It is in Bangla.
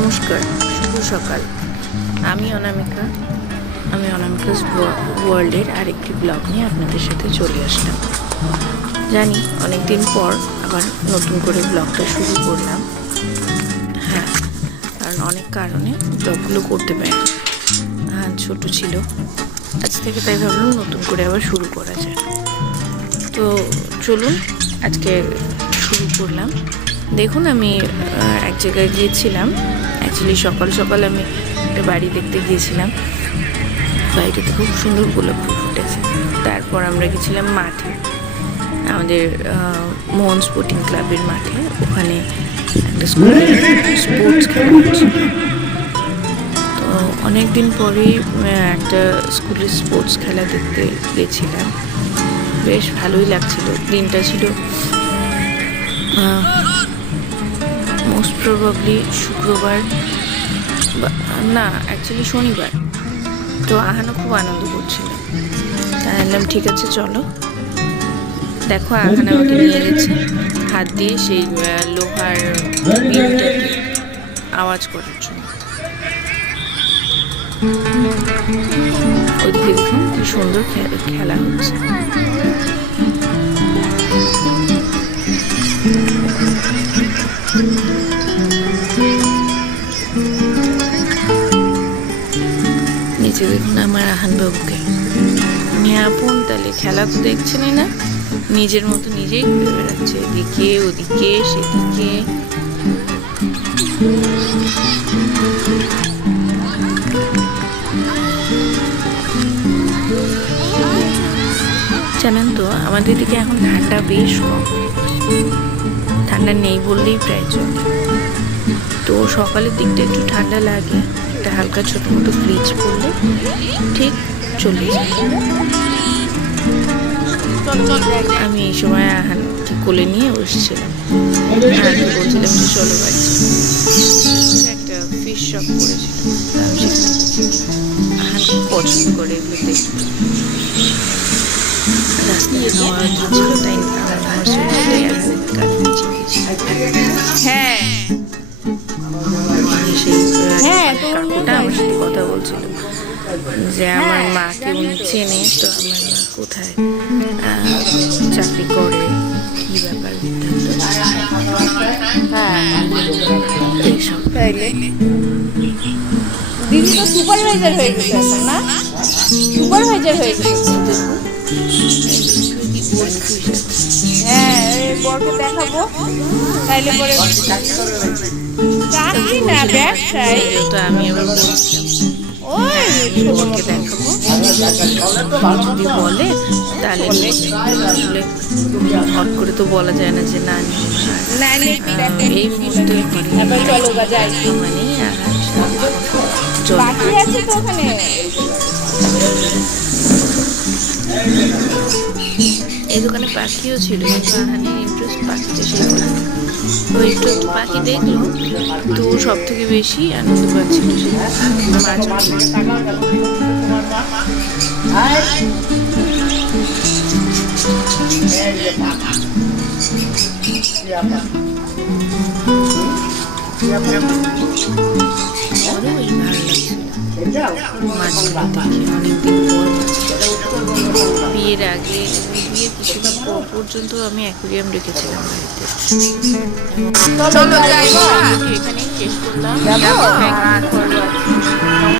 নমস্কার, শুভ সকাল। আমি অনামিকাস ওয়ার্ল্ডের আরেকটি ব্লগ নিয়ে আপনাদের সাথে চলে আসলাম। জানি অনেকদিন পর আবার নতুন করে ব্লগটা শুরু করলাম। হ্যাঁ, কারণ অনেক কারণে ব্লগগুলো করতে পারি। ছোট ছিল আজ থেকে, তাই ভাবলাম নতুন করে আবার শুরু করা যায়। তো চলুন আজকে শুরু করলাম। দেখুন, আমি এক জায়গায় গিয়েছিলাম। অ্যাকচুয়ালি সকাল সকাল আমি একটা বাড়ি দেখতে গিয়েছিলাম। বাড়িটাতে খুব সুন্দর গোলাপ ফুল ফুটেছে। তারপর আমরা গেছিলাম মাঠে, আমাদের মোহন স্পোর্টিং ক্লাবের মাঠে। ওখানে একটা স্কুলে স্পোর্টস খেলা হচ্ছিল। তো অনেক দিন পরেই একটা স্কুলে স্পোর্টস খেলা দেখতে গেছিলাম। বেশ ভালোই লাগছিল। দিনটা ছিল মোস্ট প্রবাবলি শুক্রবার, না অ্যাকচুয়ালি শনিবার। তো আহানও খুব আনন্দ করছিল। তাই বললাম ঠিক আছে চলো। দেখো, আহান আমাকে নিয়ে গেছে হাত দিয়ে সেই লোহার বিমটাকে আওয়াজ করার জন্য। ওইদিকে দেখুন কি সুন্দর খেলা হচ্ছে। নিচে দেখুন আমার আহান বাবুকে, আমি আপন তালে খেলা তো দেখছেনই না, নিজের মতো নিজেই ঘুরে বেড়াচ্ছে এদিকে ওদিকে সেদিকে। জানেন তো, আমাদের দিকে এখন ঠান্ডা বেশ কম, ঠান্ডা নেই বললেই প্রায় চলে। তো সকালের দিকটা একটু ঠান্ডা লাগে, একটা হালকা ছোট মতো ফ্রিজ পড়লে ঠিক চলে যায়। আমি এই সময় আহানকে কোলে নিয়ে বসছিলাম। আহানকে বলছিলাম যে চলো বাড়ি। একটা ফিশ শপ করেছিল, আমি সেখানে আহান খুব পছন্দ করে এগুলো দেখতে। রাস্তায় খাওয়া ছিল, তাই আমার সোয়েটারটাই আহানের কাছে নিচে গেছি। সেই কাকুটা আমার সাথে কথা বলছিল যে আমার মাকে উনি চেনে, তো আমার মা কোথায় চাকরি করে, কি ব্যাপার এইসব। দিদি তো সুপারভাইজার হয়ে গেছে এখন, না? সুপারভাইজার হয়ে গেছে। হ্যাঁ, বরকে দেখাবো তাইলে পরে চাকরি না ব্যবসায়। তো আমি আবার বলছিলাম বরকে দেখাবো, যদি বলে তাহলে আসলে হট করে তো বলা যায় না যে না। এই মুহূর্তে মানে বাকি আছে তো ওখানে। এই দোকানে পাখিও ছিল, কিন্তু আহানের ইন্টারেস্ট পাখিতে ছিল না। ও একটু একটু পাখি দেখলো, তো সব থেকে বেশি আনন্দ পাচ্ছিল মাছ। মাছগুলো দেখে অনেকদিন পর বিয়ের আগে, বিয়ের কিছুদিন পর পর্যন্ত আমি অ্যাকুরিয়াম রেখেছিলাম বাড়িতে। এখানেই শেষ করলাম।